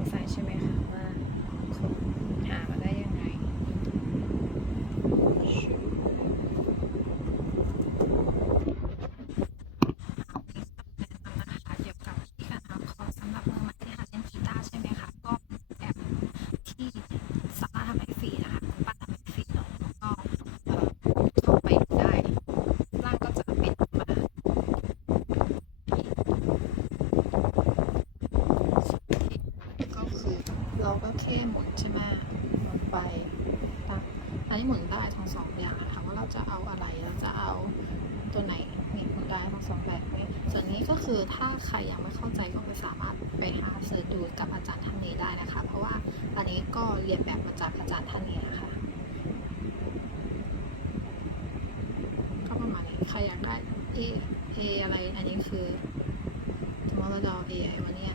งสัยใช่ไหมคะว่าคนหามาได้ยังไงเกี่ยวกับที่การหาคอร์สสำหรับมือใหม่ที่หัดเล่นกีตาร์ใช่ไหมคะก็แอปที่สามารถทำให้ฟรีนะคะคุณป้าทำให้ฟรีเนาะแล้วก็เข้าไปได้ล่างก็จะเป็นมาก็คือเราก็แค่หมุนใช่ไหมหมุนไปปั๊บอันนี้หมุนได้ทั้งสองอย่างถามว่าเราจะเอาอะไรเราจะเอาตัวไหนนี่หมุนได้ทั้งสองแบบนี้ส่วนนี้ก็คือถ้าใครยังไม่เข้าใจก็ไปสามารถไปหาเสิร์ชดูกับอาจารย์ท่านนี้ได้นะคะเพราะว่าอันนี้ก็เรียนแบบมาจากอาจารย์ท่านนี้นะคะก็ประมาณนี้ใครอยากได้ A อะไรอันนี้คือสมมติเราจะเอา A วันนี้